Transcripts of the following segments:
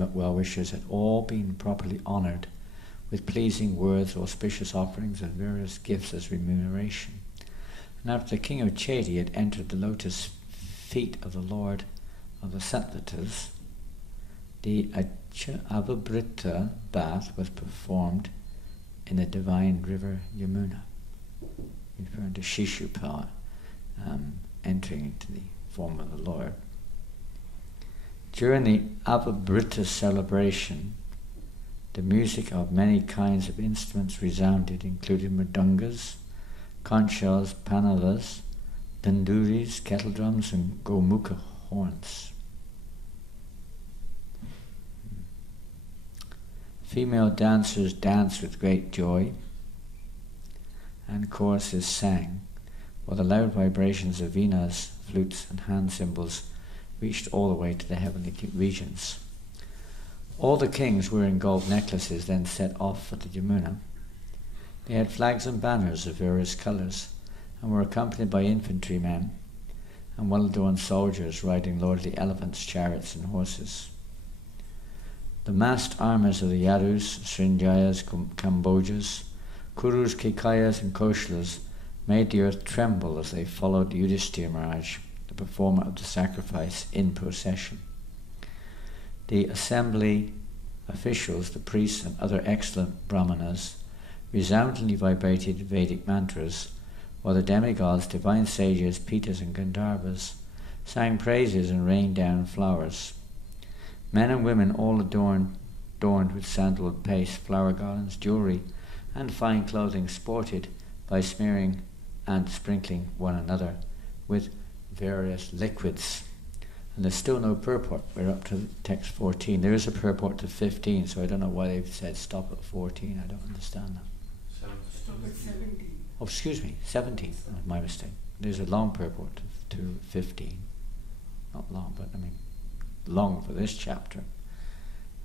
ultimate well-wishers had all been properly honoured with pleasing words, auspicious offerings, and various gifts as remuneration. And after the king of Chedi had entered the lotus feet of the Lord of the Sattvatas, the Avabrita bath was performed in the divine river Yamuna, referring to Shishupal entering into the form of the Lord. During the Avabrita celebration, the music of many kinds of instruments resounded, including mridungas, conch shells, panalas, danduris, kettle drums, and gomukha horns. Female dancers danced with great joy, and choruses sang, while the loud vibrations of veenas, flutes, and hand cymbals reached all the way to the heavenly regions. All the kings wearing gold necklaces then set off for the Yamuna. They had flags and banners of various colours, and were accompanied by infantrymen and well-adorned soldiers riding lordly elephants, chariots, and horses. The massed armours of the Yadus, Srinjayas, Kambojas, Kurus, Kekayas, and Koshalas made the earth tremble as they followed Yudhishthira Maharaj, the performer of the sacrifice, in procession. The assembly officials, the priests, and other excellent brahmanas resoundingly vibrated Vedic mantras, while the demigods, divine sages, Pitas, and Gandharvas sang praises and rained down flowers. Men and women, all adorned with sandalwood paste, flower garlands, jewellery, and fine clothing, sported by smearing and sprinkling one another with various liquids. And there's still no purport. We're up to text 14. There is a purport to 15, so I don't know why they've said stop at 14. I don't understand that. Stop at 17. Oh, excuse me, 17. Oh, my mistake. There's a long purport to 15. Not long, but I mean, long for this chapter.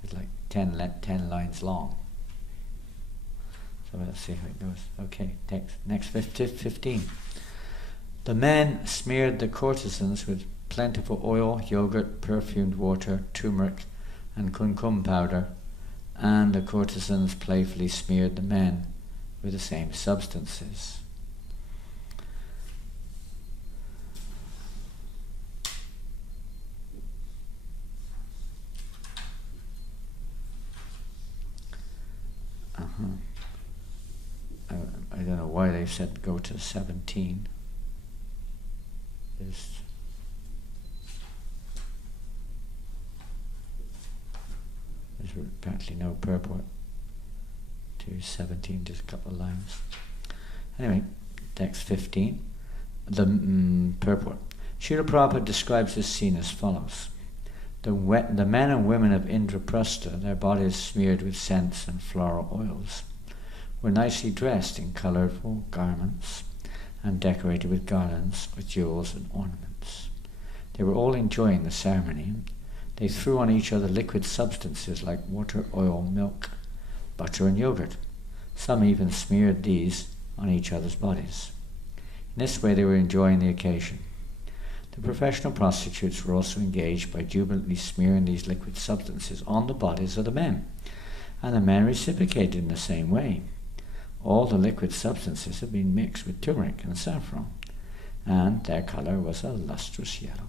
It's like 10 lines long. So let's see how it goes. Okay, next 15. The men smeared the courtesans with plentiful oil, yogurt, perfumed water, turmeric, and kumkum powder, and the courtesans playfully smeared the men with the same substances. I don't know why they said go to 17. There's apparently no purport to 17, just a couple of lines. Anyway, text 15, the purport. Srila Prabhupada describes this scene as follows. The men and women of Indraprastha, their bodies smeared with scents and floral oils, were nicely dressed in colourful garments and decorated with garlands, with jewels and ornaments. They were all enjoying the ceremony. They threw on each other liquid substances like water, oil, milk, butter and yogurt. Some even smeared these on each other's bodies. In this way they were enjoying the occasion. The professional prostitutes were also engaged by jubilantly smearing these liquid substances on the bodies of the men, and the men reciprocated in the same way. All the liquid substances had been mixed with turmeric and saffron, and their colour was a lustrous yellow.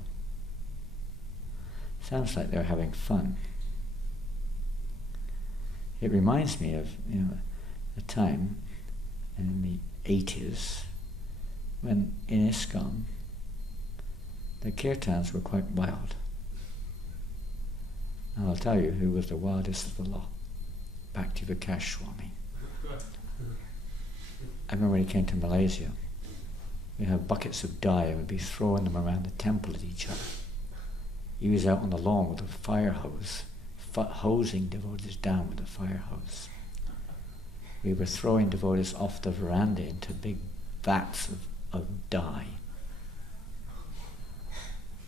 Sounds like they're having fun. It reminds me of a time in the 80s when in ISKCON the kirtans were quite wild. And I'll tell you who was the wildest of the lot. Bhakti-Vikash Swami. I remember when he came to Malaysia, we'd have buckets of dye and we'd be throwing them around the temple at each other. He was out on the lawn with a fire hose, hosing devotees down with a fire hose. We were throwing devotees off the veranda into big vats of dye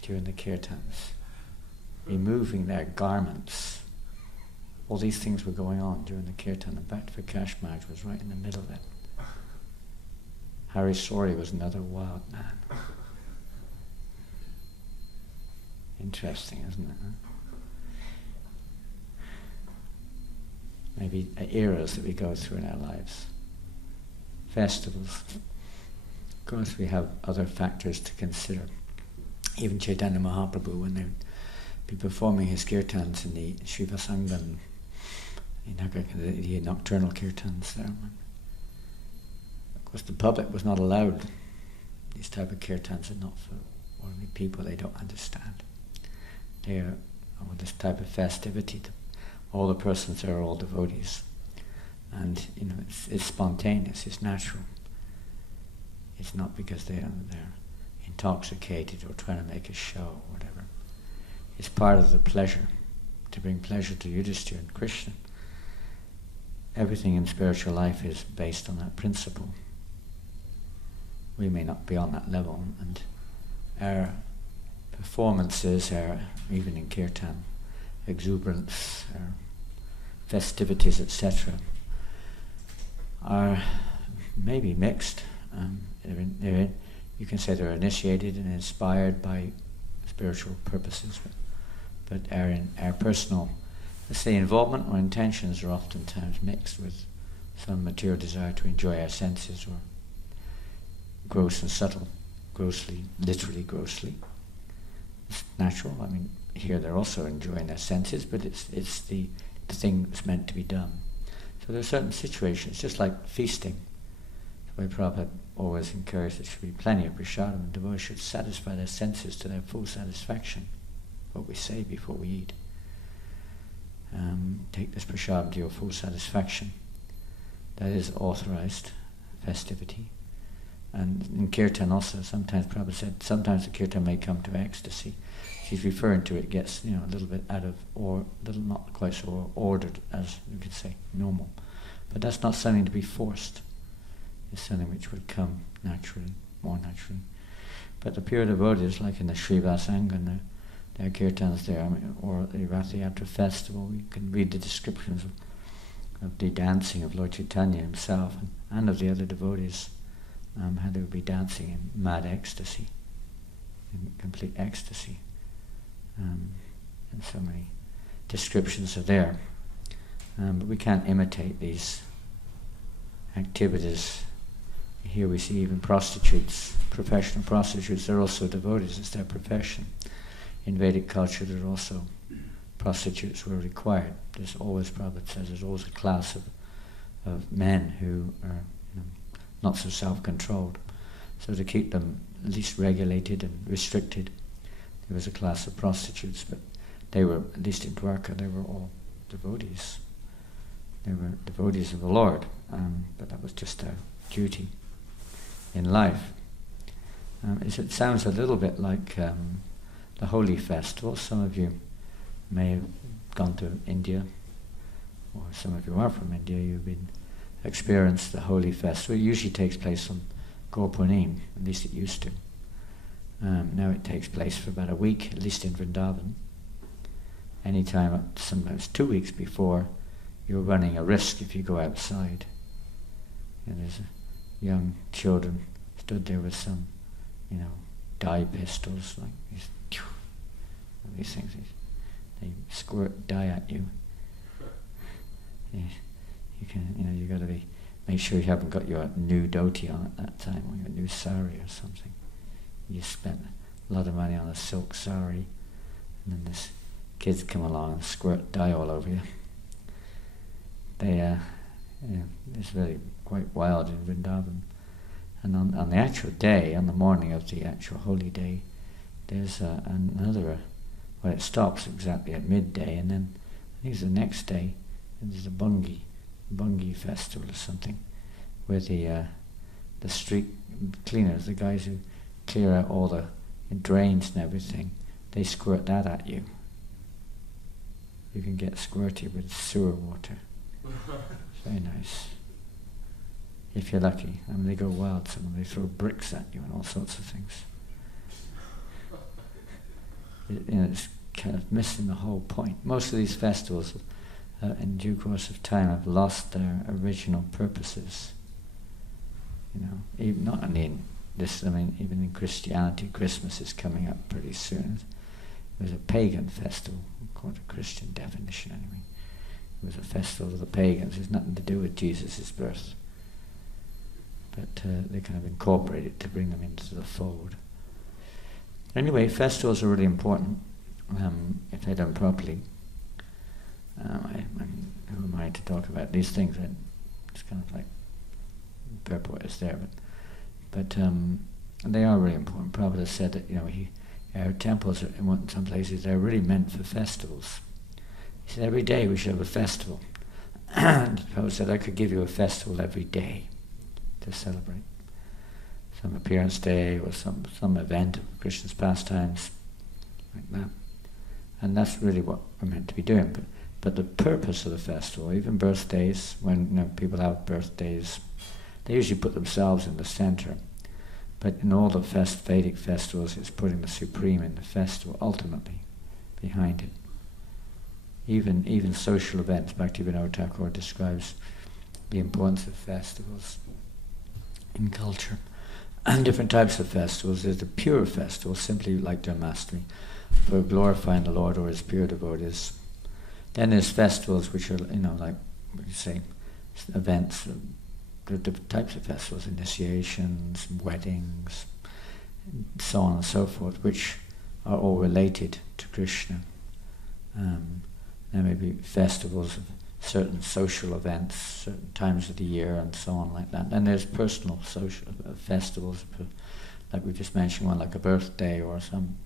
during the kirtans, removing their garments. All these things were going on during the kirtan, and Bhakti-Vikash Maharaj was right in the middle of it. Hari Sori was another wild man. Interesting, isn't it? Huh? maybe eras that we go through in our lives. Festivals. Of course, we have other factors to consider. Even Chaitanya Mahaprabhu, when they would be performing his kirtans in the Shiva Sangam, the nocturnal kirtans there. Of course, the public was not allowed. These type of kirtans are not for ordinary people, they don't understand. They are this type of festivity. All the persons there are all devotees. And it's spontaneous, it's natural. It's not because they're intoxicated or trying to make a show or whatever. It's part of the pleasure, to bring pleasure to Yudhishthira and Krishna. Everything in spiritual life is based on that principle. We may not be on that level, and our performances, even in kirtan, exuberance, our festivities, etc., are maybe mixed. You can say they're initiated and inspired by spiritual purposes, but our personal, let's say, involvement or intentions are oftentimes mixed with some material desire to enjoy our senses, or gross and subtle, grossly, literally grossly. It's natural. I mean, here they're also enjoying their senses, but it's the thing that's meant to be done. So there are certain situations, just like feasting. The way Prabhupada always encouraged there should be plenty of prasadam, and devotees should satisfy their senses to their full satisfaction. What we say before we eat. Take this prasadam to your full satisfaction. That is authorized festivity. And in kirtan also, sometimes Prabhupada said, sometimes the kirtan may come to ecstasy. She's referring to it gets a little bit out of, or little not quite so ordered as you could say, normal. But that's not something to be forced. It's something which would come naturally, more naturally. But the pure devotees, like in the Srivasanga and their kirtans there, or the Rathayatra festival, you can read the descriptions of the dancing of Lord Chaitanya himself and of the other devotees, how they would be dancing in mad ecstasy, in complete ecstasy. And so many descriptions are there. But we can't imitate these activities. Here we see even prostitutes, professional prostitutes, they're also devotees, it's their profession. In Vedic culture there are also prostitutes were required. There's always, Prabhupada says, there's always a class of men who are not so self-controlled. So to keep them at least regulated and restricted, there was a class of prostitutes, but they were, at least in Dwarka, they were all devotees. They were devotees of the Lord, but that was just their duty in life. It sounds a little bit like the Holy Festival. Some of you may have gone to India, or some of you are from India, you've experienced the Holy Festival. It usually takes place on Gurpurnim, at least it used to. Now it takes place for about a week, at least in Vrindavan. Anytime, sometimes 2 weeks before, you're running a risk if you go outside. And there's young children stood there with some, dye pistols, like these things. They squirt dye at you. You can, you got to make sure you haven't got your new dhoti on at that time, or your new sari or something. You spent a lot of money on a silk sari, and then this kids come along and squirt dye all over you. It's really quite wild in Vrindavan. And on the actual day, on the morning of the actual holy day, there's another, it stops exactly at midday, and then I think it's the next day, there's a Bungi festival or something, where the street cleaners, the guys who clear out all the drains and everything, they squirt that at you. You can get squirted with sewer water. Very nice. If you're lucky. I mean, they go wild, some of them, they throw bricks at you and all sorts of things. It's kind of missing the whole point. Most of these festivals, in due course of time, have lost their original purposes. Even not only in this, even in Christianity, Christmas is coming up pretty soon. It was a pagan festival, according to Christian definition anyway. It was a festival of the pagans. It's nothing to do with Jesus' birth. But they kind of incorporate it to bring them into the fold. Anyway, festivals are really important if they're done properly. Who am I to talk about these things? It's kind of like purport is there, but they are really important. Prabhupada said that our temples in some places they're really meant for festivals. He said every day we should have a festival. And Prabhupada said I could give you a festival every day to celebrate. Some appearance day or some event of Krishna's pastimes, like that. And that's really what we're meant to be doing. But the purpose of the festival, even birthdays, when people have birthdays, they usually put themselves in the center. But in all the Vedic festivals, it's putting the Supreme in the festival, ultimately, behind it. Even social events, Bhaktivinoda Thakur describes the importance of festivals in culture. And different types of festivals. There's the pure festival, simply like Janmashtami, for glorifying the Lord or His pure devotees. Then there's festivals which are, like you say, events. There are different types of festivals, initiations, weddings, so on and so forth, which are all related to Krishna. There may be festivals of certain social events, certain times of the year, and so on like that. And there's personal social festivals, like we just mentioned, one like a birthday or some,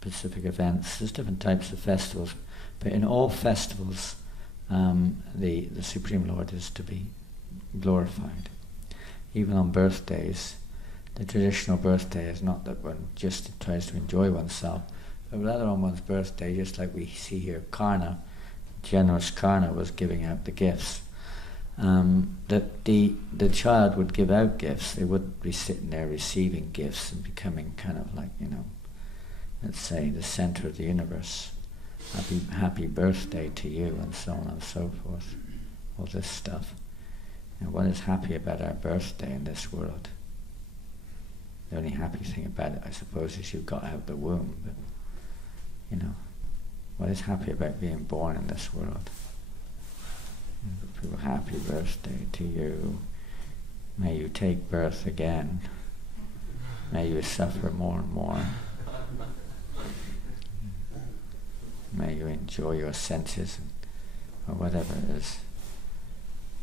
specific events. There's different types of festivals, but in all festivals, the Supreme Lord is to be glorified. Even on birthdays, the traditional birthday is not that one just tries to enjoy oneself, but rather on one's birthday, just like we see here, Karna, generous Karna was giving out the gifts. That the child would give out gifts. They wouldn't be sitting there receiving gifts and becoming kind of like, let's say, the center of the universe. Happy birthday to you, and so on and so forth. All this stuff. What is happy about our birthday in this world? The only happy thing about it, I suppose, is you got out the womb. But, what is happy about being born in this world? People, happy birthday to you. May you take birth again. May you suffer more and more. May you enjoy your senses, or whatever it is.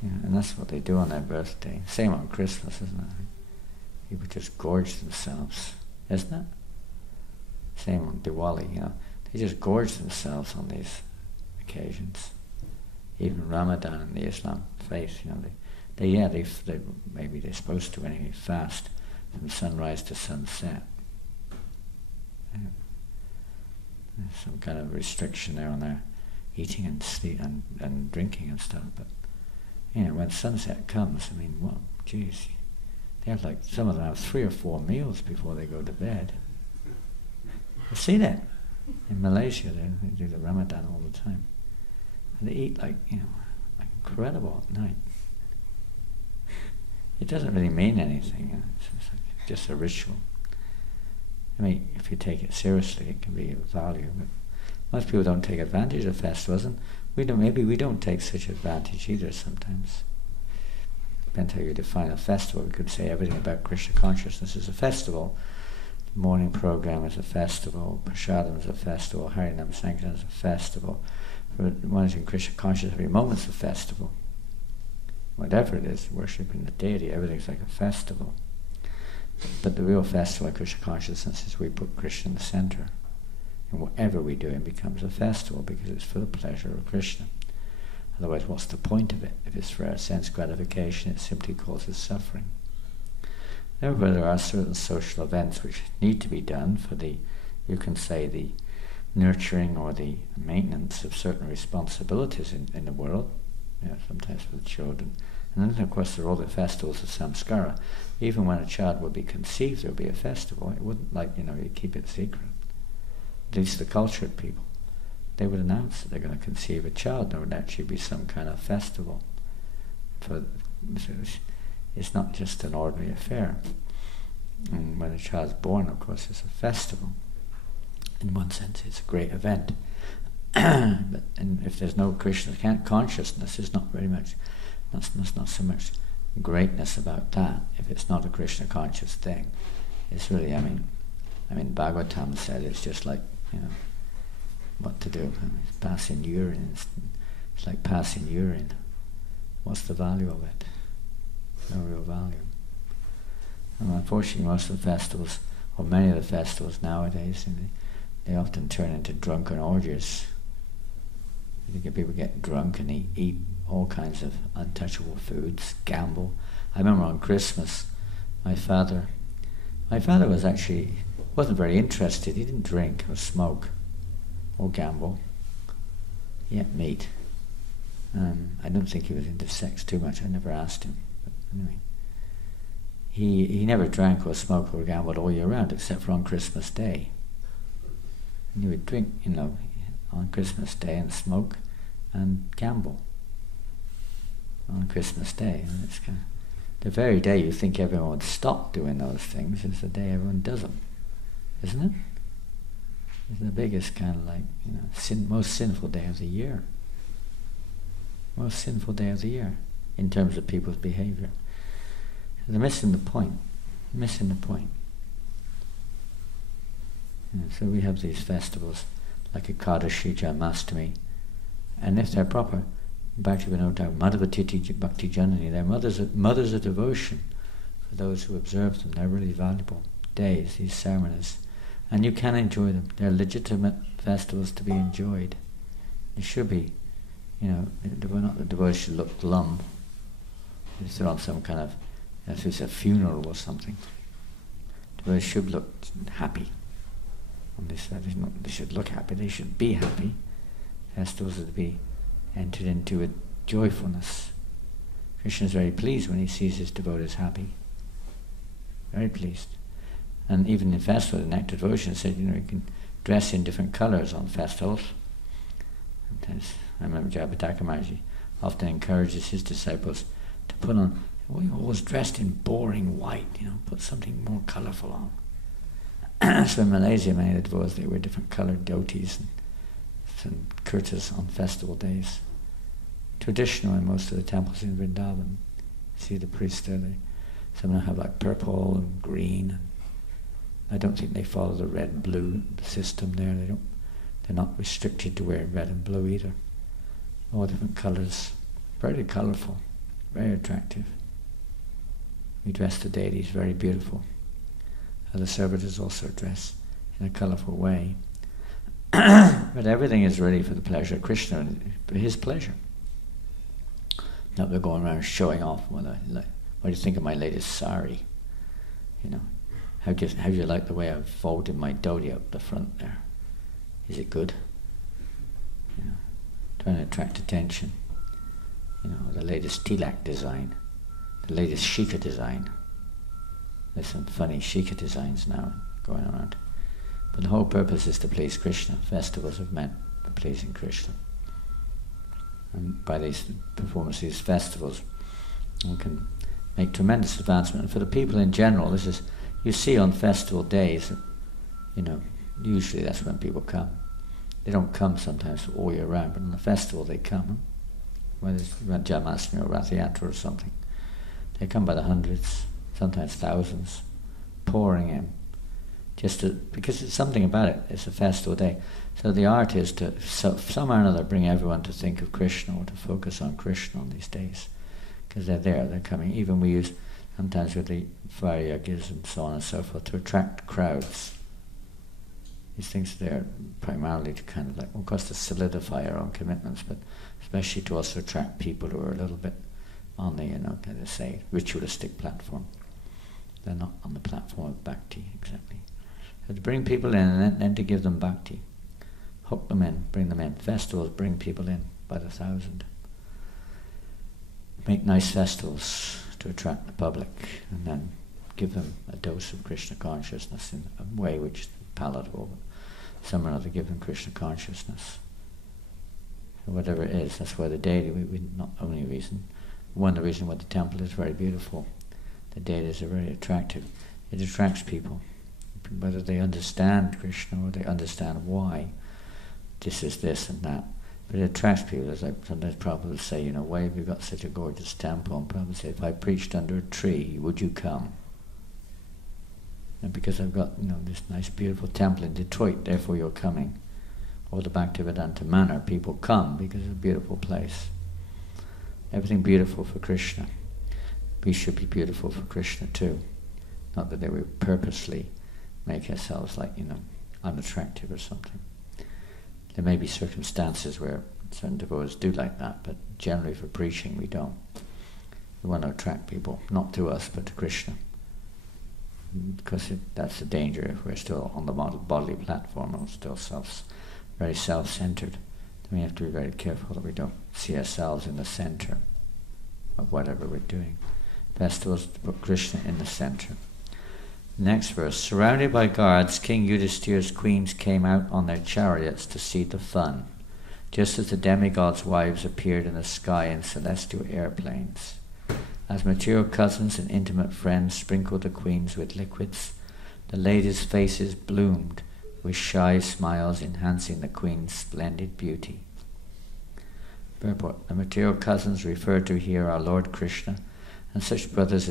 And that's what they do on their birthday. Same on Christmas, isn't it? People just gorge themselves, isn't it? Same on Diwali, They just gorge themselves on these occasions. Even Ramadan in the Islam faith, they maybe they're supposed to anyway fast from sunrise to sunset. There's some kind of restriction there on their eating and sleep and drinking and stuff. But when sunset comes, geez, they have some of them have 3 or 4 meals before they go to bed. You see that? In Malaysia, they do the Ramadan all the time. And they eat like incredible at night. It doesn't really mean anything. It's just a ritual. If you take it seriously, it can be of value. But most people don't take advantage of festivals, and maybe we don't take such advantage either sometimes. Depends how you define a festival. We could say everything about Krishna consciousness is a festival. The morning program is a festival. Prasadam is a festival. Harinam Sankirtan is a festival. For one is in Krishna consciousness, every moment's a festival. Whatever it is, worshipping the deity, everything's like a festival. But the real festival of Krishna consciousness is we put Krishna in the center. And whatever we do, it becomes a festival because it's for the pleasure of Krishna. Otherwise, what's the point of it? If it's for our sense gratification, it simply causes suffering. Therefore, there are certain social events which need to be done for the nurturing or the maintenance of certain responsibilities in the world, sometimes for the children. And then, of course, there are all the festivals of samskara. Even when a child would be conceived, there would be a festival. It wouldn't you keep it secret. At least the cultured people. They would announce that they're going to conceive a child. There would actually be some kind of festival. It's not just an ordinary affair. And when a child's born, of course, it's a festival. In one sense, it's a great event. And if there's no Krishna consciousness, it's not very much. That's not so much greatness about that. If it's not a Krishna conscious thing, it's really. I mean, Bhagavatam said it's just like what to do. It's passing urine. It's like passing urine. What's the value of it? No real value. And unfortunately, most of the festivals, or many of the festivals nowadays, they often turn into drunken orgies. You think people get drunk and eat all kinds of untouchable foods, gamble. I remember on Christmas, my father was wasn't very interested. He didn't drink or smoke or gamble. He ate meat. I don't think he was into sex too much. I never asked him. But anyway, he never drank or smoked or gambled all year round, except for on Christmas Day. And he would drink, on Christmas Day and smoke and gamble on Christmas Day. And it's kind of, the very day you think everyone would stop doing those things is the day everyone does them, isn't it? It's the biggest kind of like, most sinful day of the year. Most sinful day of the year in terms of people's behavior. They're missing the point. Missing the point. So we have these festivals like Ekadashi, Janmashtami, and if they're proper, Bhaktivinoda, Madhava-titi Bhakti Janani, they're mothers of devotion for those who observe them. They're really valuable days, these ceremonies. And you can enjoy them. They're legitimate festivals to be enjoyed. They should be, not the devotees should look glum. If they're on some kind of, if it's a funeral or something, the devotees should look happy. And they should look happy, they should be happy. Festivals are to be entered into with joyfulness. Krishna is very pleased when he sees his devotees happy. Very pleased. And even in festivals, the Nectar Devotion said, you can dress in different colours on festivals. Sometimes, I remember Jayapataka Maharaj often encourages his disciples to put on, always dressed in boring white, put something more colourful on. So in Malaysia, many of the devotees, they wear different coloured dhotis and kurtas on festival days. Traditional in most of the temples in Vrindavan. See the priests there, some of them have like purple and green. I don't think they follow the red-blue system there. They're not restricted to wear red and blue either. All different colours, very colourful, very attractive. We dress the deities very beautiful. The servitors also dress in a colourful way. But everything is ready for the pleasure of Krishna, for his pleasure. Not we're going around showing off, what do you think of my latest sari? How do you like the way I've folded my dhoti up the front there? Is it good? Trying to attract attention. The latest tilak design, the latest shikha design. There's some funny shikha designs now going around. But the whole purpose is to please Krishna. Festivals are meant for pleasing Krishna. And by these performances, these festivals, we can make tremendous advancement. And for the people in general, you see on festival days, usually that's when people come. They don't come sometimes all year round, but on the festival they come. Whether it's Janmashtami or Rath-yatra or something. They come by the hundreds, sometimes thousands, pouring in. Because it's something about it, it's a festival day. So the art is to somehow or another bring everyone to think of Krishna or to focus on Krishna on these days. Because they're coming. Even we use, sometimes with the fire yajnas and so on and so forth, to attract crowds. These things are there primarily to kind of of course to solidify our own commitments, but especially to also attract people who are a little bit on the, kind of say, ritualistic platform. They're not on the platform of bhakti, exactly. So to bring people in and then to give them bhakti. Hook them in, bring them in. Festivals bring people in by the thousand. Make nice festivals to attract the public and then give them a dose of Krishna consciousness in a way which is palatable. Some or other give them Krishna consciousness. So whatever it is, that's why the deity, not only reason, one of the reasons why the temple is very beautiful. The deities are very attractive. It attracts people. Whether they understand Krishna or they understand why, this is this and that. But it attracts people. As like sometimes Prabhupada will say, why have you got such a gorgeous temple? And Prabhupada said, if I preached under a tree, would you come? And because I've got, this nice beautiful temple in Detroit, therefore you're coming. Or the Bhaktivedanta Manor, people come because it's a beautiful place. Everything beautiful for Krishna. We should be beautiful for Krishna too. Not that they would purposely make ourselves like, unattractive or something. There may be circumstances where certain devotees do like that, but generally for preaching we don't. We want to attract people, not to us, but to Krishna. Because that's the danger if we're still on the bodily platform and we're still very self-centered. Then we have to be very careful that we don't see ourselves in the center of whatever we're doing. Best was to put Krishna in the center. Next verse. Surrounded by guards, King Yudhishthira's queens came out on their chariots to see the fun, just as the demigods' wives appeared in the sky in celestial airplanes. As material cousins and intimate friends sprinkled the queens with liquids, the ladies' faces bloomed with shy smiles, enhancing the queen's splendid beauty. Purport. The material cousins referred to here are Lord Krishna and such brothers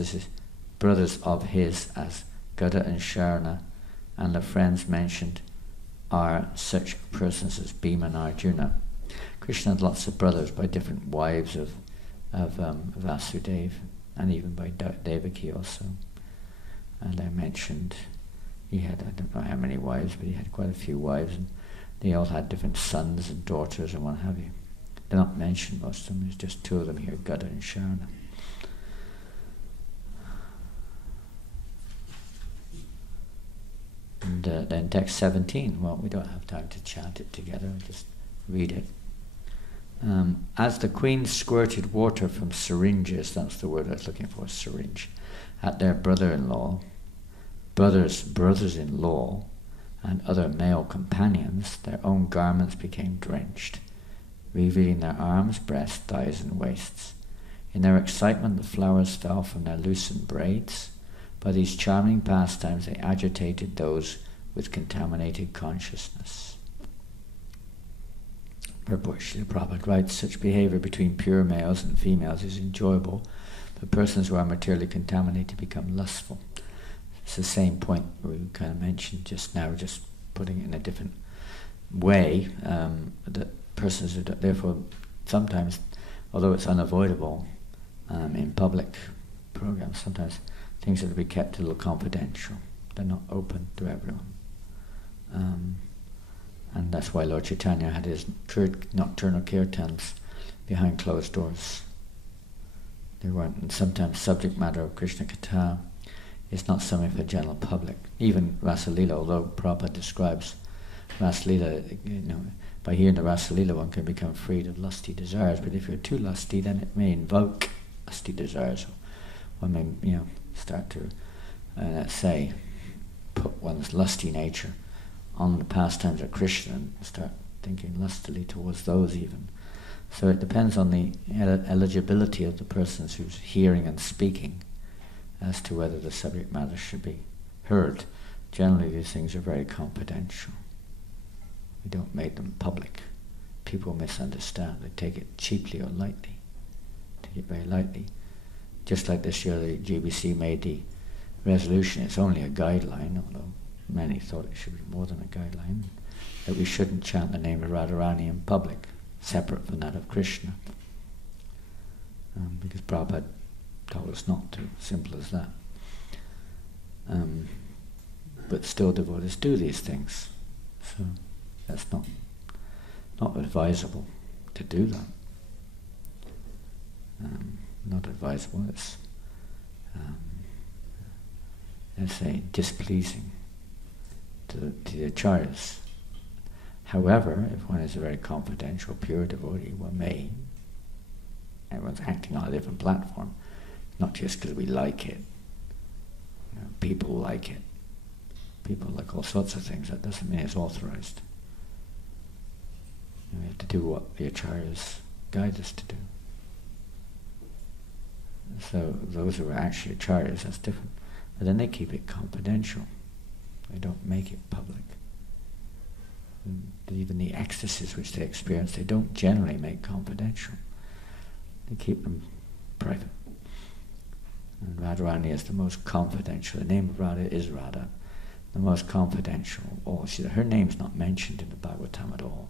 of his as Gada and Sharna, and the friends mentioned are such persons as Bhima and Arjuna. Krishna had lots of brothers by different wives of Vasudeva, and even by Devaki also. And I mentioned he had, I don't know how many wives, but he had quite a few wives, and they all had different sons and daughters and what have you. They're not mentioned, most of them. There's just two of them here, Gada and Sharna. And then text 17, well, we don't have time to chant it together, I'll just read it. As the queens squirted water from syringes, that's the word I was looking for, syringe, at their brothers-in-law, and other male companions, their own garments became drenched, revealing their arms, breasts, thighs, and waists. In their excitement, the flowers fell from their loosened braids. By these charming pastimes, they agitated those with contaminated consciousness. Purport. Srila Prabhupada writes, such behavior between pure males and females is enjoyable, but persons who are materially contaminated become lustful. It's the same point we kind of mentioned just now, just putting it in a different way, that persons who therefore sometimes, although it's unavoidable in public programs, sometimes things have to be kept a little confidential. They're not open to everyone. And that's why Lord Chaitanya had his nocturnal kirtans behind closed doors. They weren't, and sometimes subject matter of Krishna Katha is not something for the general public. Even Rasalila, although Prabhupada describes Rasalila, by hearing the Rasalila one can become freed of lusty desires, but if you're too lusty, then it may invoke lusty desires. One may, start to, let's say, put one's lusty nature on the pastimes of Krishna and start thinking lustily towards those even. So it depends on the eligibility of the persons who's hearing and speaking as to whether the subject matter should be heard. Generally these things are very confidential. We don't make them public. People misunderstand. They take it cheaply or lightly. Take it very lightly. Just like this year the GBC made the resolution, it's only a guideline, although many thought it should be more than a guideline, that we shouldn't chant the name of Radharani in public, separate from that of Krishna. Because Prabhupada told us not to, simple as that. But still devotees do these things, so that's not advisable to do that. Not advisable, it's let's say displeasing to the acharyas. However, if one is a very confidential, pure devotee, one may, everyone's acting on a different platform, not just because we like it. People like it. People like all sorts of things. That doesn't mean it's authorized. We have to do what the acharyas guide us to do. So those who are actually acharyas, that's different. But then they keep it confidential. They don't make it public. even the ecstasies which they experience, they don't generally make confidential. They keep them private. And Radharani is the most confidential. The name of Radha is Radha, the most confidential of all. Her name's not mentioned in the Bhagavatam at all.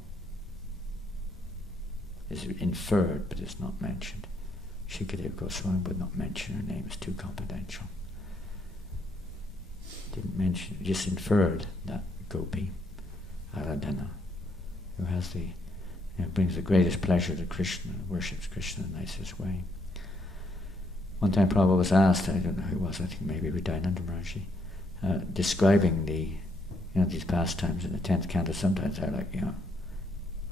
It's inferred, but it's not mentioned. Shukadeva Goswami would not mention her name, it's too confidential. Didn't mention, just inferred that Gopi, Aradhana, who has brings the greatest pleasure to Krishna, worships Krishna in the nicest way. One time Prabhupada was asked, I don't know who it was, I think maybe Vidayananda Maharaji, describing these pastimes in the 10th canto. Sometimes they're like,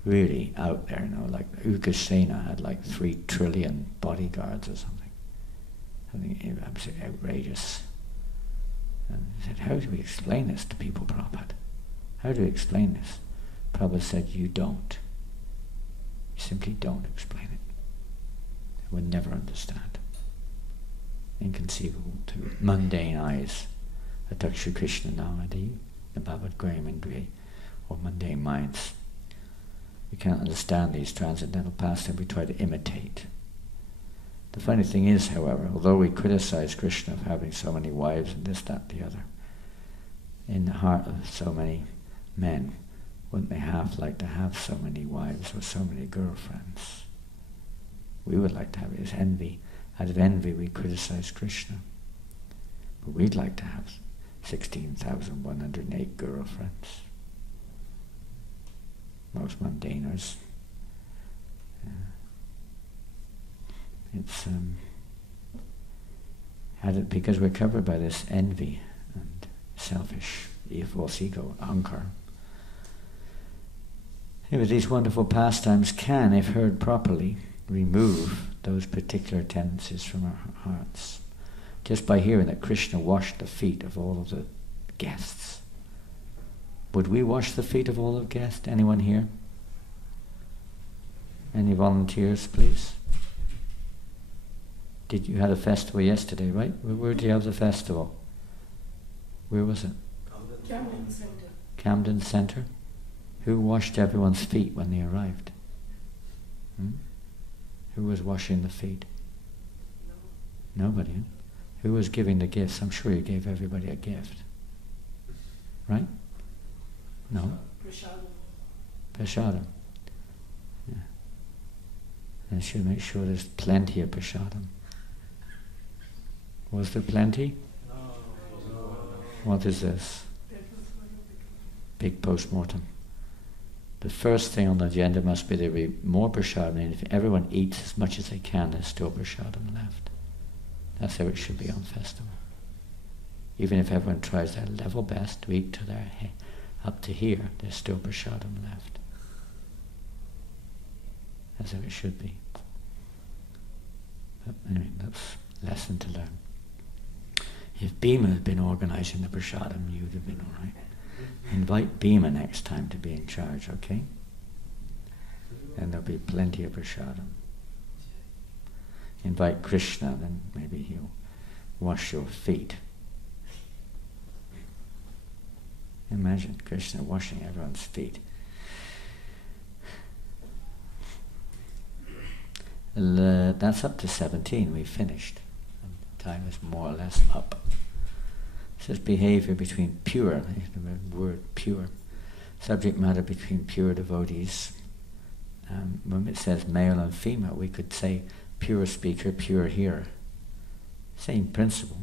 really out there, like Ugrasena had like 3 trillion bodyguards or something. Something absolutely outrageous. And he said, how do we explain this to people, Prabhupada? How do we explain this? Prabhupada said, you don't. You simply don't explain it. They will never understand. Inconceivable to mundane eyes. Adaksha Krishna Namadi, the Bhavad Graham Indriya, or mundane minds. We can't understand these transcendental pastimes, we try to imitate. The funny thing is, however, although we criticize Krishna for having so many wives and this, that, the other, in the heart of so many men, wouldn't they half like to have so many wives or so many girlfriends? We would like to have it as envy. Out of envy we criticize Krishna. But we'd like to have 16,108 girlfriends. Most mundaners. It's because we're covered by this envy and selfish, false ego, ahankar. Anyway, these wonderful pastimes can, if heard properly, remove those particular tendencies from our hearts. Just by hearing that Krishna washed the feet of all of the guests. Would we wash the feet of all the guests? Anyone here? Any volunteers, please? You had a festival yesterday, right? Where did you have the festival? Where was it? Camden Center. Camden Center? Who washed everyone's feet when they arrived? Who was washing the feet? Nobody. Huh? Who was giving the gifts? I'm sure you gave everybody a gift. Right? No? Prasadam. Yeah. And I should make sure there's plenty of prasadam. Was there plenty? No. What is this? Big post-mortem. The first thing on the agenda must be there be more prasadam, and if everyone eats as much as they can, there's still prasadam left. That's how it should be on festival. Even if everyone tries their level best to eat to their up to here, there's still prasadam left. That's how it should be. But anyway, that's a lesson to learn. If Bhima had been organising the prasadam, you'd have been all right. Invite Bhima next time to be in charge, okay? And there'll be plenty of prasadam. Invite Krishna, then maybe he'll wash your feet. Imagine Krishna washing everyone's feet. That's up to 17, we've finished. Time is more or less up. It says behavior between pure, the word pure, subject matter between pure devotees. When it says male and female, we could say pure speaker, pure hearer. Same principle.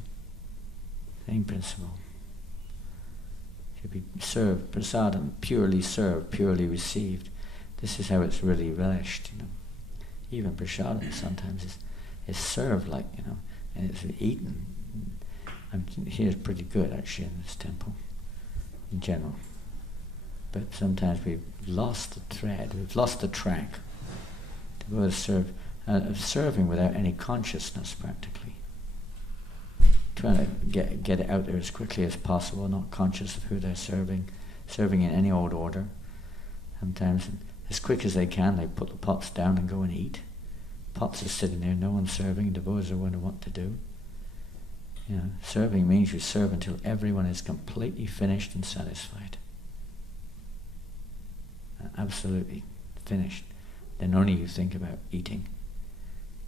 Same principle. Should be served, prasadam, purely served, purely received. This is how it's really relished, Even prasadam sometimes is served like, and it's eaten. Here it's pretty good actually in this temple, in general. But sometimes we've lost the thread, we've lost the track to go to serve, serving without any consciousness practically. Trying to get it out there as quickly as possible, not conscious of who they're serving in any old order. Sometimes as quick as they can, they put the pots down and go and eat. Pots are sitting there, no one's serving, devotees are wondering what to do. Serving means you serve until everyone is completely finished and satisfied. absolutely finished, then only you think about eating.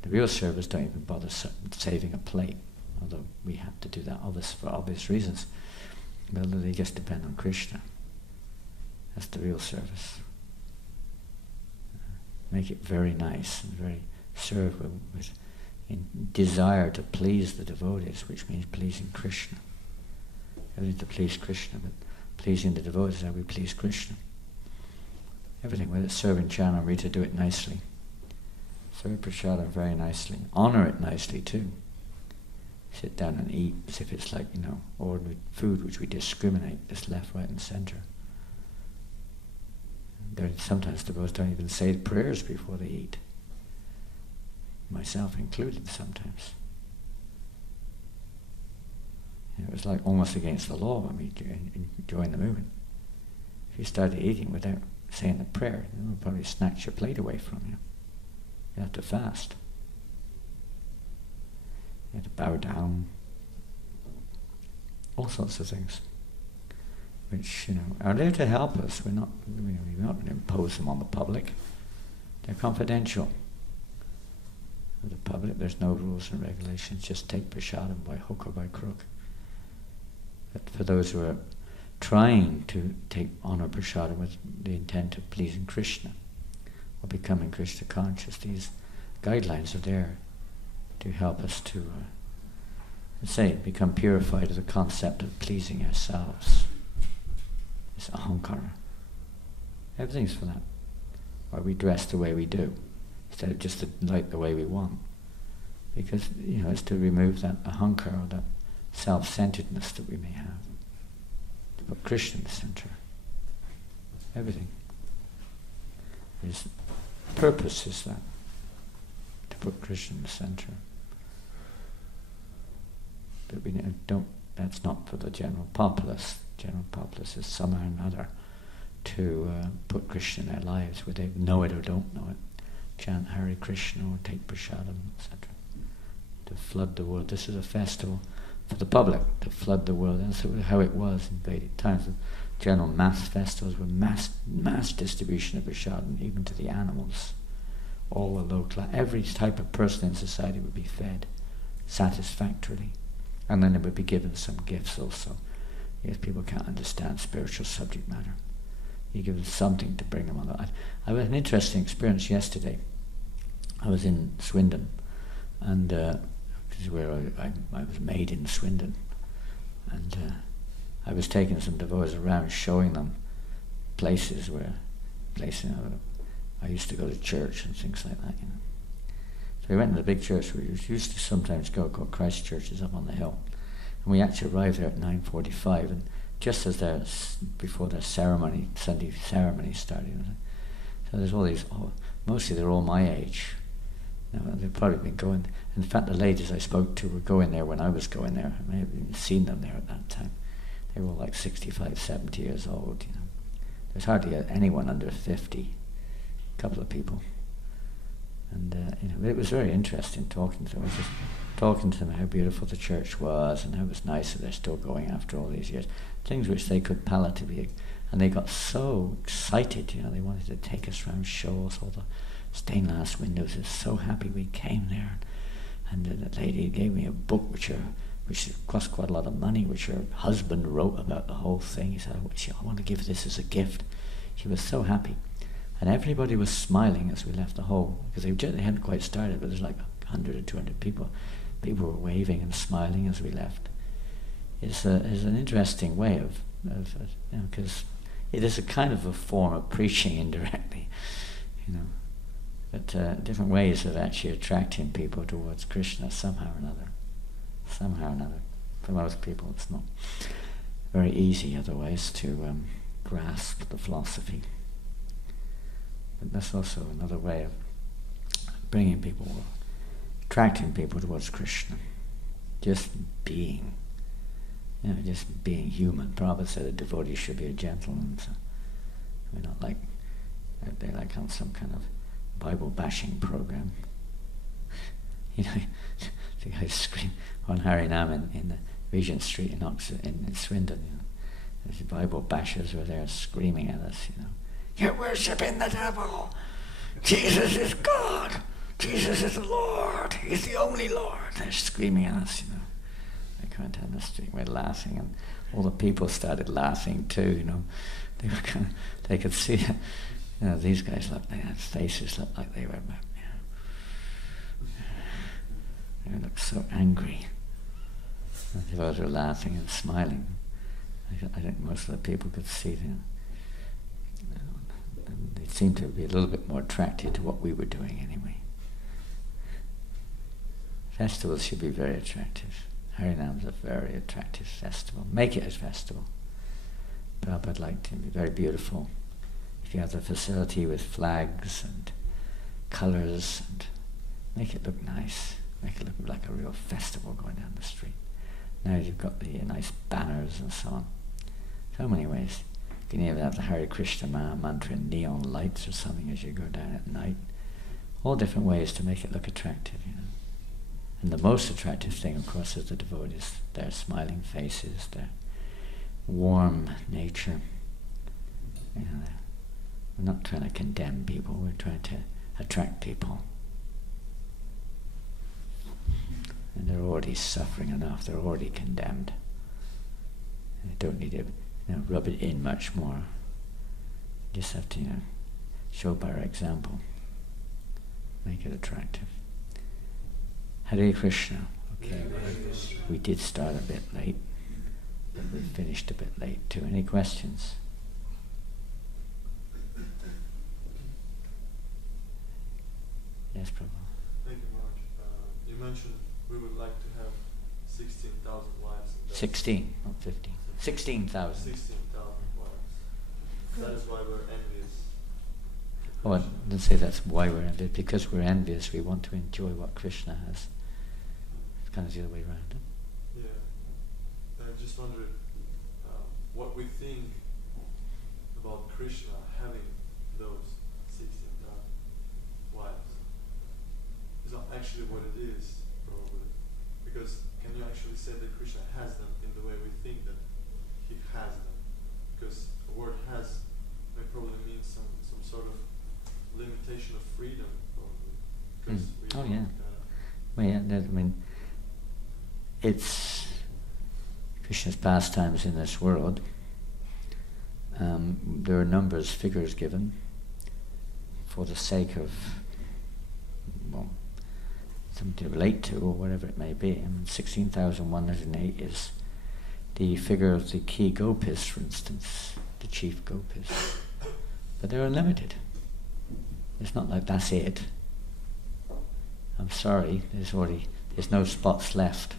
The real servers don't even bother saving a plate, although we have to do that for obvious reasons. But they just depend on Krishna. That's the real service. Make it very nice and very serve with in desire to please the devotees, which means pleasing Krishna. Everything to please Krishna, but pleasing the devotees is how we please Krishna. Everything, whether it's serving Chanamrita, do it nicely. Serve prasadam very nicely. Honor it nicely too. Sit down and eat as if it's like, ordinary food which we discriminate, just left, right and center. Sometimes devotees don't even say prayers before they eat. Myself included sometimes. It was like almost against the law when we joined the movement. If you started eating without saying a prayer, they'll probably snatch your plate away from you. You have to fast. You have to bow down. All sorts of things, which are there to help us. We're not going to impose them on the public. They're confidential. For the public, there's no rules and regulations. Just take prasadam by hook or by crook. But for those who are trying to honor prasadam with the intent of pleasing Krishna or becoming Krishna conscious, these guidelines are there to help us to become purified of the concept of pleasing ourselves. It's ahankara. Everything's for that. Why we dress the way we do, instead of just the way we want. Because, it's to remove that ahankara, or that self-centeredness that we may have. To put Krishna in the center. Everything. His purpose is that. To put Krishna in the center. But we don't, that's not for the general populace. General populace is somehow or another to put Krishna in their lives, whether they know it or don't know it. Chant Hare Krishna or take prasadam, etc. To flood the world. This is a festival for the public, to flood the world. That's how it was in Vedic times. The general mass festivals were mass distribution of prasadam, even to the animals. All the low class, every type of person in society would be fed satisfactorily. And then they would be given some gifts also. If people can't understand spiritual subject matter, you give them something to bring them on. I had an interesting experience yesterday. I was in Swindon, and this is where I was made in Swindon, and I was taking some devotees around, showing them places I used to go to church and things like that. So we went to the big church we used to sometimes go, called Christ Church, is up on the hill. And we actually arrived there at 9:45, and just as before their ceremony, Sunday ceremony started. So there's all these, mostly they're all my age. They've probably been going. In fact, the ladies I spoke to were going there when I was going there. I may have even seen them there at that time. They were all like 65, 70 years old. There's hardly anyone under 50. A couple of people. And it was very interesting talking to them. I was just talking to them how beautiful the church was and how it was nice that they're still going after all these years. Things which they could palatively, and they got so excited. They wanted to take us around, show us all the stained glass windows. They're so happy we came there. And the lady gave me a book which cost quite a lot of money, which her husband wrote about the whole thing. He said, I want to give this as a gift. She was so happy. And everybody was smiling as we left the hall, because they hadn't quite started, but there's like 100 or 200 people. People were waving and smiling as we left. It's an interesting way of because it is a kind of a form of preaching indirectly, but different ways of actually attracting people towards Krishna somehow or another. Somehow or another. For most people it's not very easy otherwise to grasp the philosophy. But that's also another way of bringing people, attracting people towards Krishna. Just being. Just being human. Prabhupada said a devotee should be a gentleman. So we're not like they're like on some kind of Bible bashing program. The guys scream on Harinam in the Regent Street in Swindon. These Bible bashers were there screaming at us. You're worshipping the devil. Jesus is God. Jesus is the Lord. He's the only Lord. They're screaming at us, They went down the street, we're laughing, and all the people started laughing too, They were they could see, these guys looked, their faces looked like they were, they looked so angry. And the others were laughing and smiling. I think most of the people could see them. They seemed to be a little bit more attracted to what we were doing anyway. Festivals should be very attractive. Harinam's a very attractive festival. Make it a festival. Prabhupada liked to be very beautiful. If you have the facility with flags and colours, and make it look nice. Make it look like a real festival going down the street. Now you've got the nice banners and so on. So many ways. You can even have the Hare-Krishna mantra in neon lights or something as you go down at night. All different ways to make it look attractive, And the most attractive thing, of course, is the devotees. Their smiling faces, their warm nature. We're not trying to condemn people, we're trying to attract people. And they're already suffering enough, they're already condemned. And they don't need to rub it in much more. You just have to show by our example. Make it attractive. Hare Krishna. Okay, we did start a bit late, but we finished a bit late too. Any questions? Yes, Prabhu. Thank you, Maharaj. You mentioned we would like to have 16,000 wives. 16, not 15. 16,000. 16,000 wives. That is why we're envious. Oh, I didn't say that's why we're envious. Because we're envious, we want to enjoy what Krishna has. It's kind of the other way around. Yeah. I just wondered what we think about Krishna having those 16,000 wives. It's not actually what it is, probably. Because can you actually say that Krishna has them in the way we think that he has them? Because the word has may probably mean some sort of limitation of freedom, probably. Oh yeah. Well, yeah, it's Krishna's pastimes in this world. There are numbers, figures given for the sake of, something to relate to or whatever it may be. 16,108 is the figure of the key gopis, for instance, the chief gopis. But they're unlimited. It's not like that's it. I'm sorry, there's no spots left.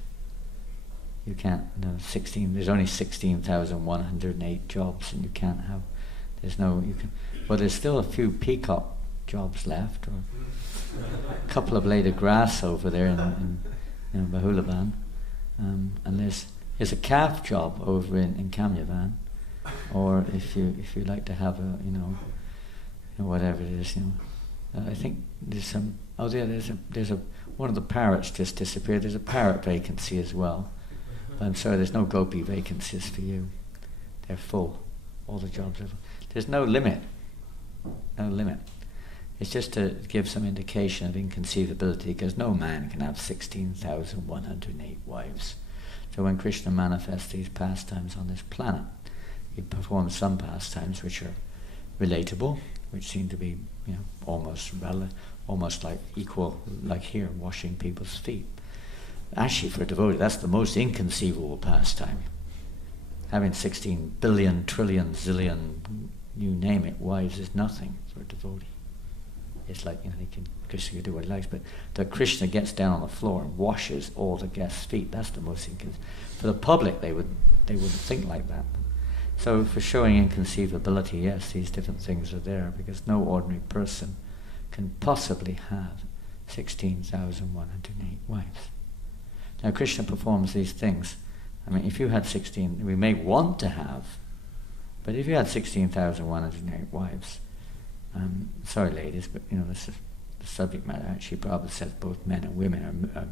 You can't, there's only 16,108 jobs and you can't have, there's still a few peacock jobs left, or a couple of blade of grass over there in Bahulavan, and there's a calf job over in Kamyavan, or if you like to have whatever it is, I think there's some. Oh, yeah, there's a one of the parrots just disappeared. There's a parrot vacancy as well. But I'm sorry, there's no gopi vacancies for you. They're full. All the jobs are full. There's no limit. No limit. It's just to give some indication of inconceivability, because no man can have 16,108 wives. So when Krishna manifests these pastimes on this planet, he performs some pastimes which are relatable, which seem to be, almost like equal, like here, washing people's feet. Actually, for a devotee, that's the most inconceivable pastime. Having 16 billion, trillion, zillion, you name it, wives is nothing for a devotee. It's like, Krishna can do what he likes, but that Krishna gets down on the floor and washes all the guests' feet, that's the most inconceivable. For the public, they wouldn't think like that. So for showing inconceivability, yes, these different things are there, because no ordinary person can possibly have 16,108 wives. Now Krishna performs these things. If you had 16, we may want to have, but if you had 16,108 wives, sorry ladies, but this is the subject matter. Actually, Prabhupada says both men and women are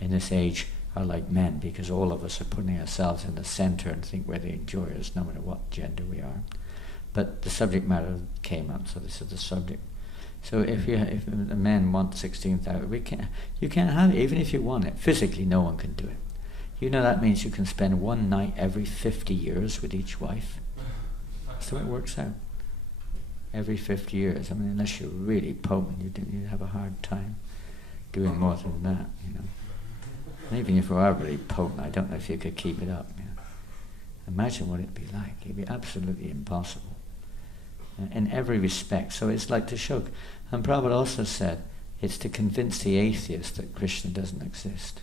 in this age are like men, because all of us are putting ourselves in the center and think we're the enjoyers, no matter what gender we are. But the subject matter came up, so this is the subject. So if the men want 16,000, you can't have it, even if you want it. Physically, no one can do it. You know that means you can spend one night every 50 years with each wife. That's the way it works out. Every 50 years. I mean, unless you're really potent, you'd have a hard time doing more than that, you know. And even if you are really potent, I don't know if you could keep it up. You know. Imagine what it'd be like. It'd be absolutely impossible. In every respect. So it's like to show. And Prabhupada also said, it's to convince the atheist that Krishna doesn't exist.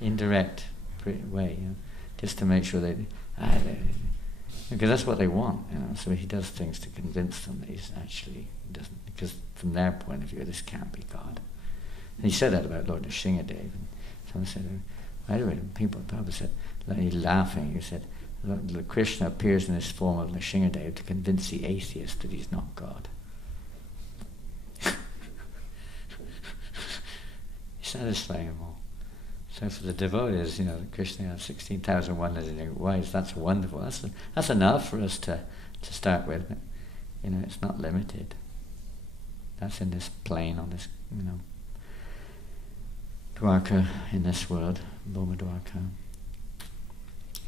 Indirect way, you know, just to make sure because that's what they want, you know. So he does things to convince them that he's actually doesn't, because from their point of view, this can't be God. And he said that about Lord Nrsimhadev. And someone said, by the way, people probably said, like, he's laughing. He said, Krishna appears in this form of Nrsimhadev to convince the atheist that he's not God. He's satisfying them all. So for the devotees, you know, Krishna has 16,100 wives. That's wonderful. That's enough for us to start with. But, you know, it's not limited. That's in this plane, on this, you know, Dwarka in this world, Bhoma Dwarka.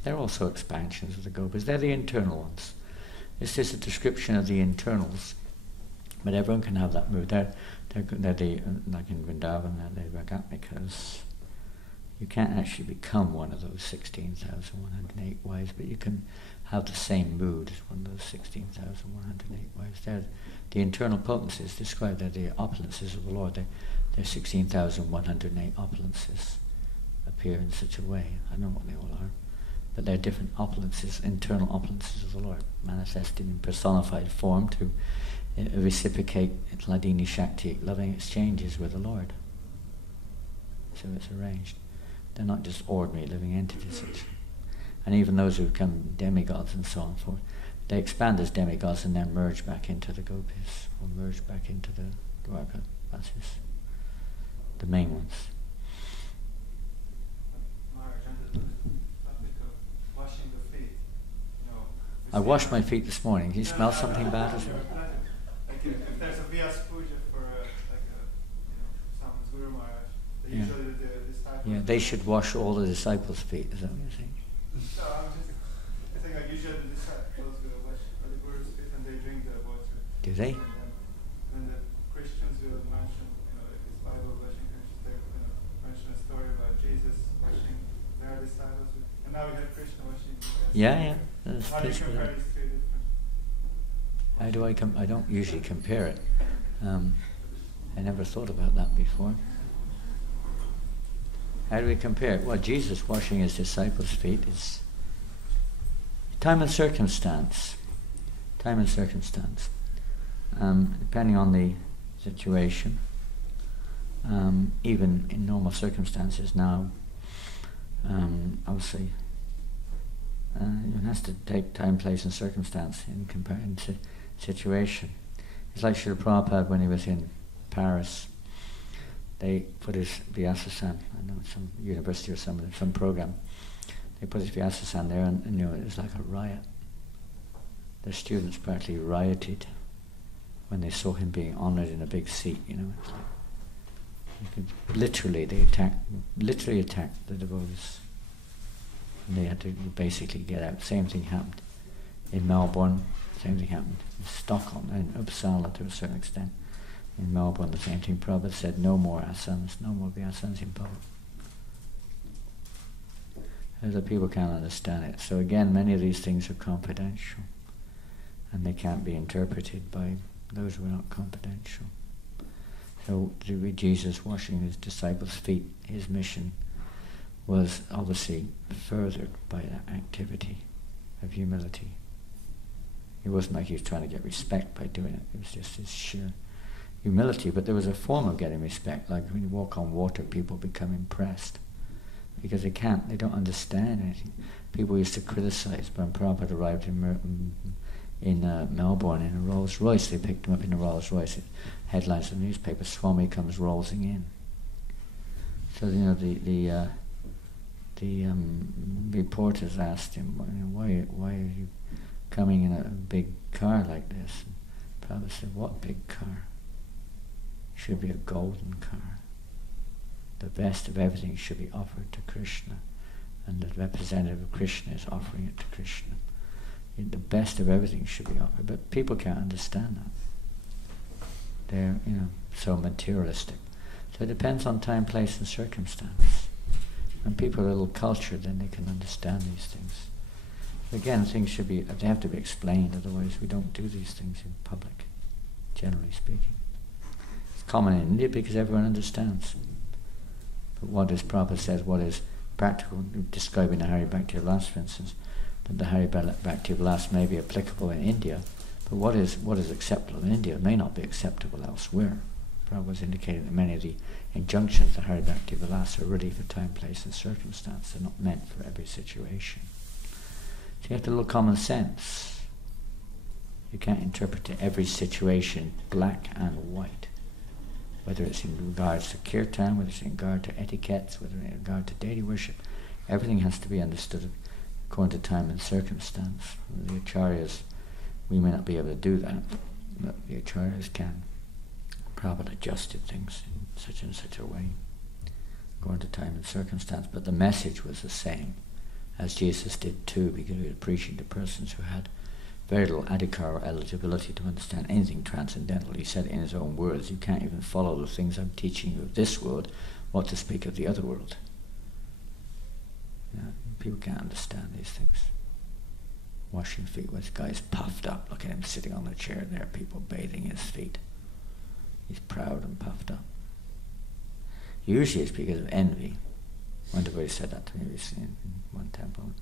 They're also expansions of the gopis. They're the internal ones. It's just a description of the internals. But everyone can have that mood. They're the, like in Vrindavan, they're the Ragatmikas. You can't actually become one of those 16,108 wives, but you can have the same mood as one of those 16,108 wives. They're the internal potencies described. They're the opulences of the Lord. They're 16,108 opulences appear in such a way. I don't know what they all are, but they're different opulences, internal opulences of the Lord, manifested in personified form to reciprocate Hladini Shakti, loving exchanges with the Lord. So it's arranged. They're not just ordinary living entities. And even those who become demigods and so on forth, they expand as demigods and then merge back into the gopis, or merge back into the Dwarka Vasis, the main ones. Washing the feet. I washed my feet this morning. Can you smell something bad or something? Like if there's a Vyas Puja for someone's Guru Maharaj, they usually do this type of... Yeah, they should wash all the disciples' feet, is that what you're saying? So I think like usually the disciples will wash the Guru's feet and they drink the water. Do they? And the Christians will mention, this Bible washing, they mention a story about Jesus washing their disciples. And now we have Krishna washing. Yeah. How do you compare these two different? How do I don't usually compare it. I never thought about that before. How do we compare it? Well, Jesus washing his disciples' feet is time and circumstance. Time and circumstance. Depending on the situation, even in normal circumstances now, obviously, it has to take time, place, and circumstance in comparing situation. It's like Srila Prabhupada when he was in Paris. They put his Vyasasan, I know some university or some program. They put his Vyasasan there, and it was like a riot. The students practically rioted when they saw him being honoured in a big seat. It's like they attacked the devotees. And they had to basically get out. Same thing happened in Melbourne. Same thing happened in Stockholm and Uppsala to a certain extent. In Melbourne, the same thing. Prabhupada said, no more asanas, no more vyasanas in public. Other people can't understand it. So again, many of these things are confidential, and they can't be interpreted by those who are not confidential. So Jesus washing his disciples' feet, his mission was obviously furthered by that activity of humility. It wasn't like he was trying to get respect by doing it. It was just his sheer humility. But there was a form of getting respect. Like when you walk on water, people become impressed because they don't understand anything. People used to criticize when Prabhupada arrived in Melbourne in a Rolls Royce. They picked him up in a Rolls Royce. Headlines of the newspaper: Swami comes rolling in. So the the reporters asked him, why are you coming in a big car like this? And Prabhupada said, what big car? It should be a golden car. The best of everything should be offered to Krishna, and the representative of Krishna is offering it to Krishna. The best of everything should be offered, but people can't understand that. They're, so materialistic. So it depends on time, place, and circumstance. When people are a little cultured, then they can understand these things. Again, they have to be explained, otherwise we don't do these things in public, generally speaking. It's common in India because everyone understands. But what is Prabhupada says, what is practical, describing the Hari Bhakti Vilas, for instance, that the Hari Bhakti Vilas may be applicable in India, but what is acceptable in India may not be acceptable elsewhere. Prabhupada was indicating that many of the injunctions of the Hari Bhakti Vilas are really for time, place, and circumstance. They're not meant for every situation. So you have to have a little common sense. You can't interpret to every situation black and white. Whether it's in regards to kirtan, whether it's in regard to etiquettes, whether it's in regard to deity worship, everything has to be understood according to time and circumstance. The acharyas, we may not be able to do that, but the acharyas can. Prabhupada adjusted things in such and such a way, according to time and circumstance, but the message was the same, as Jesus did too, because he was preaching to persons who had very little adhikar or eligibility to understand anything transcendental. He said in his own words, you can't even follow the things I'm teaching you of this world, what to speak of the other world. People can't understand these things. Washing feet, this guy's puffed up. Look at him sitting on the chair there, people bathing his feet. He's proud and puffed up. Usually it's because of envy. One devotee said that to me recently in one temple.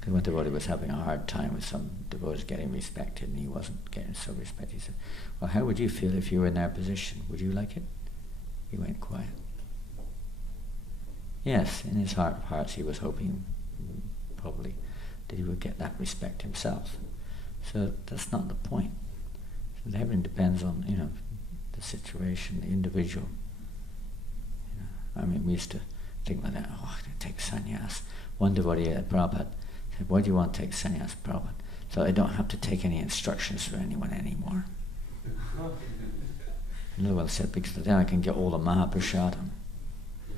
Because one devotee was having a hard time with some devotees getting respected, and he wasn't getting so respected. He said, well, how would you feel if you were in their position? Would you like it? He went quiet. Yes, in his heart of hearts he was hoping probably that he would get that respect himself. So that's not the point. So everything depends on, the situation, the individual. We used to think like that, take sannyas. One devotee at Prabhupada said, why do you want to take sannyas, Prabhupada? So I don't have to take any instructions from anyone anymore. Another one said, because then I can get all the Mahaprasadam.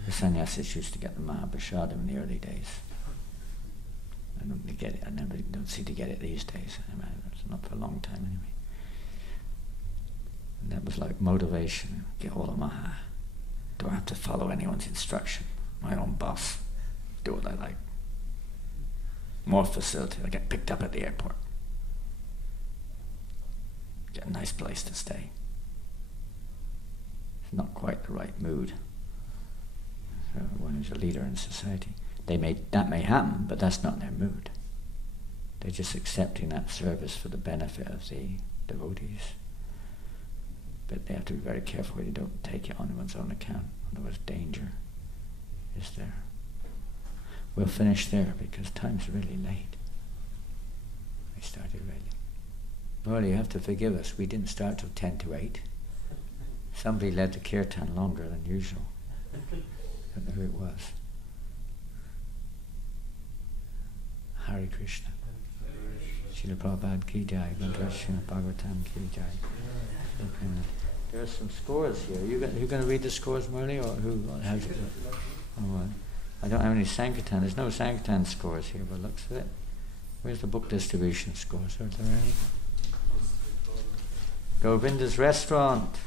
The sannyasis used to get the Mahaprasadam in the early days. I don't really get it. I don't seem to get it these days. It's not for a long time anyway. And that was like motivation. Get all the Maha. Don't have to follow anyone's instruction. My own boss. Do what I like. More facility. I get picked up at the airport. Get a nice place to stay. It's not quite the right mood. So one who's a leader in society. That may happen, but that's not their mood. They're just accepting that service for the benefit of the devotees. But they have to be very careful they don't take it on one's own account, otherwise danger is there. We'll finish there because time's really late. We started late. Well, you have to forgive us. We didn't start till 10 to 8. Somebody led the kirtan longer than usual. I don't know who it was. Hare Krishna. Srila Prabhupada ki jai. Radha-Krishna Bhagavatam ki jai. There are some scores here. Are you going to read the scores, Murli, or who has it? Oh, I don't have any Sankirtan. There's no Sankirtan scores here, but looks at it. Where's the book distribution scores? Are there any? Govinda's Restaurant.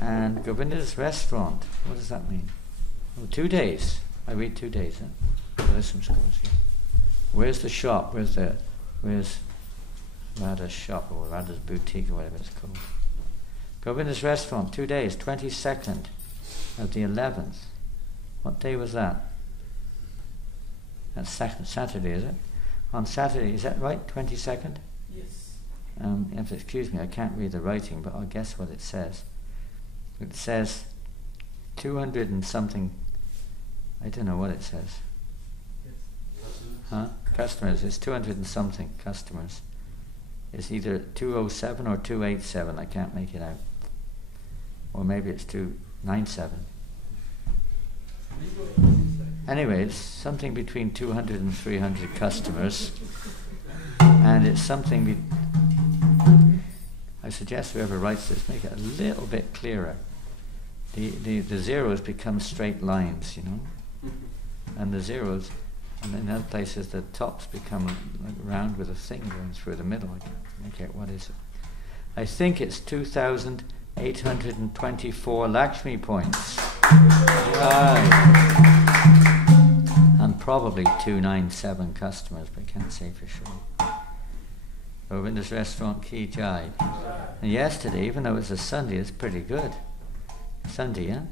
And Govinda's Restaurant. What does that mean? Oh, 2 days. I read 2 days then. So there's some scores here. Where's the shop? Where's Radha's shop or Radha's boutique or whatever it's called? Govinda's Restaurant, 2 days, 22nd of the 11th. What day was that? That's Saturday, is it? On Saturday, is that right? 22nd? Yes. You have to excuse me, I can't read the writing, but I'll guess what it says. It says 200 and something, I don't know what it says. Huh? Customers, it's 200 and something customers. It's either 207 or 287, I can't make it out. Or maybe it's 297. anyway, it's something between 200 and 300 customers, and it's something. I suggest whoever writes this make it a little bit clearer. The zeros become straight lines, you know, and the zeros, and in other places the tops become like round with a thing going through the middle. I can't make out what is it. I think it's 2,824 Lakshmi points. Right. And probably 297 customers, but I can't say for sure. Govinda's Restaurant, Ki Jai. And yesterday, even though it was a Sunday, it's pretty good. Sunday, yeah?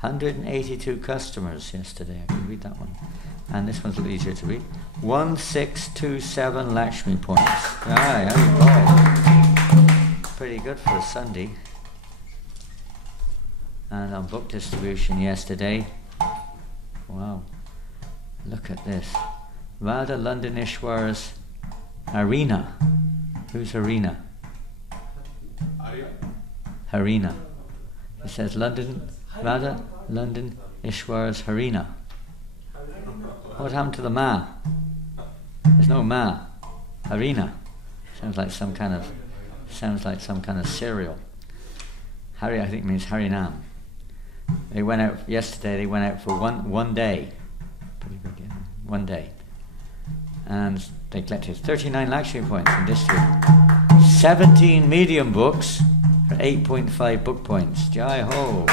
182 customers yesterday. I can read that one. And this one's a little easier to read. 1627 Lakshmi points. Aye, there you go. Pretty good for a Sunday. And on book distribution yesterday, wow, look at this. Radha Londonishwar's Harina. Who's Harina? Harina. It says Radha Londonishwar's Harina. What happened to the Ma? There's no Ma. Harina. Sounds like some kind of cereal. Hari, I think, means Harinam. They went out yesterday. They went out for one day. Pretty big, yeah. 1 day, and they collected 39 Lakshmi points in district. 17 medium books for 8.5 book points. Jai ho.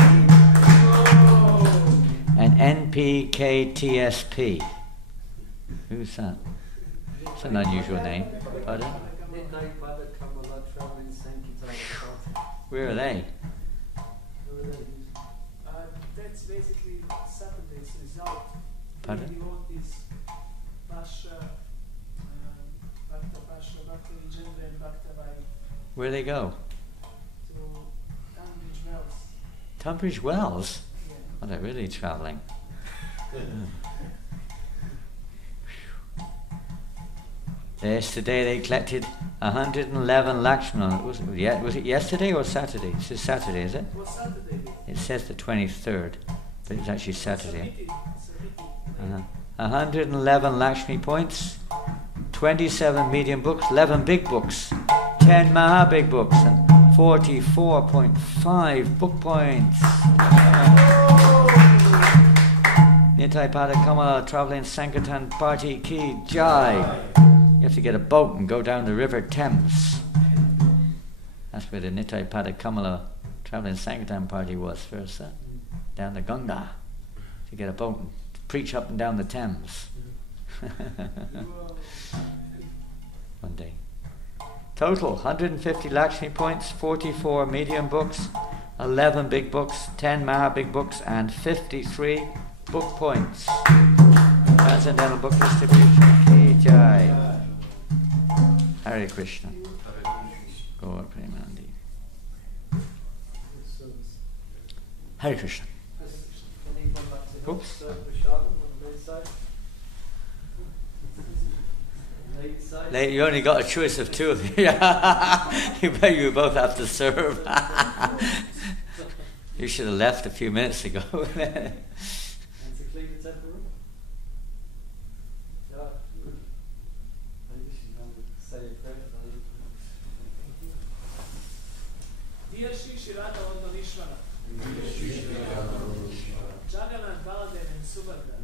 And NPKTSP. Who's that? It's an unusual name. Pardon? Where are they? That's basically Saturday's result. Pardon? He wrote this Bhakta Bhakta Vijendra and Bhakta Vai Where they go? to Tunbridge Wells. Tunbridge Wells? Yeah. Oh, they're really travelling. Yesterday they collected 111 Lakshmi. Was it yesterday or Saturday? This is Saturday, is it? It was Saturday. It says the 23rd, but it's actually Saturday. It's a meeting. 111 Lakshmi points, 27 medium books, 11 big books, 10 Maha big books, and 44.5 book points. Nitai Pada Kamala Travelling Sankirtan Party Ki Jai. You have to get a boat and go down the River Thames. That's where the Nitai Pada Kamala Travelling Sankirtan Party was first, down the Ganga, to get a boat and preach up and down the Thames. 1 day. Total 150 Lakshmi points, 44 medium books, 11 big books, 10 Maha big books, and 53 book points. Transcendental Book Distribution, Ki Jai. Hare Krishna. Gaur Premanandi. Hare Krishna. Oops. You only got a choice of two of you. You both have to serve. You should have left a few minutes ago. Dear Shri Radha Krishna, Jagannath, Baladev and Subhadra,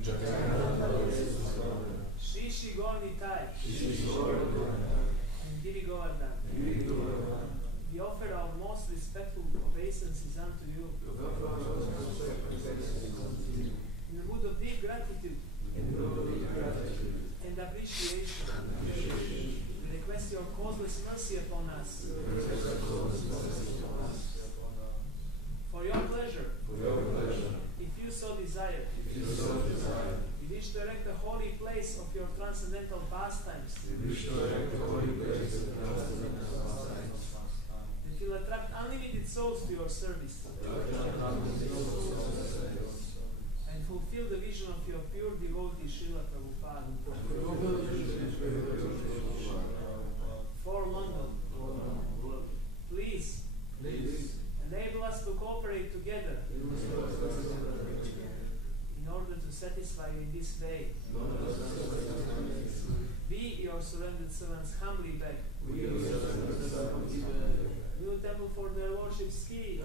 Shri Gornitai, and Giri Govardhan, we offer our most respectful obeisances unto you. In the mood of deep gratitude and appreciation, we request your causeless mercy upon us. For your pleasure, if you so desire, we wish to erect the holy place of your transcendental pastimes. That will attract unlimited souls to your service. And fulfill the vision of your pure devotee Srila Prabhupada. For London, please enable us to cooperate together in order to satisfy you in this day. We, your surrendered servants, humbly beg. New temple for their worship ski.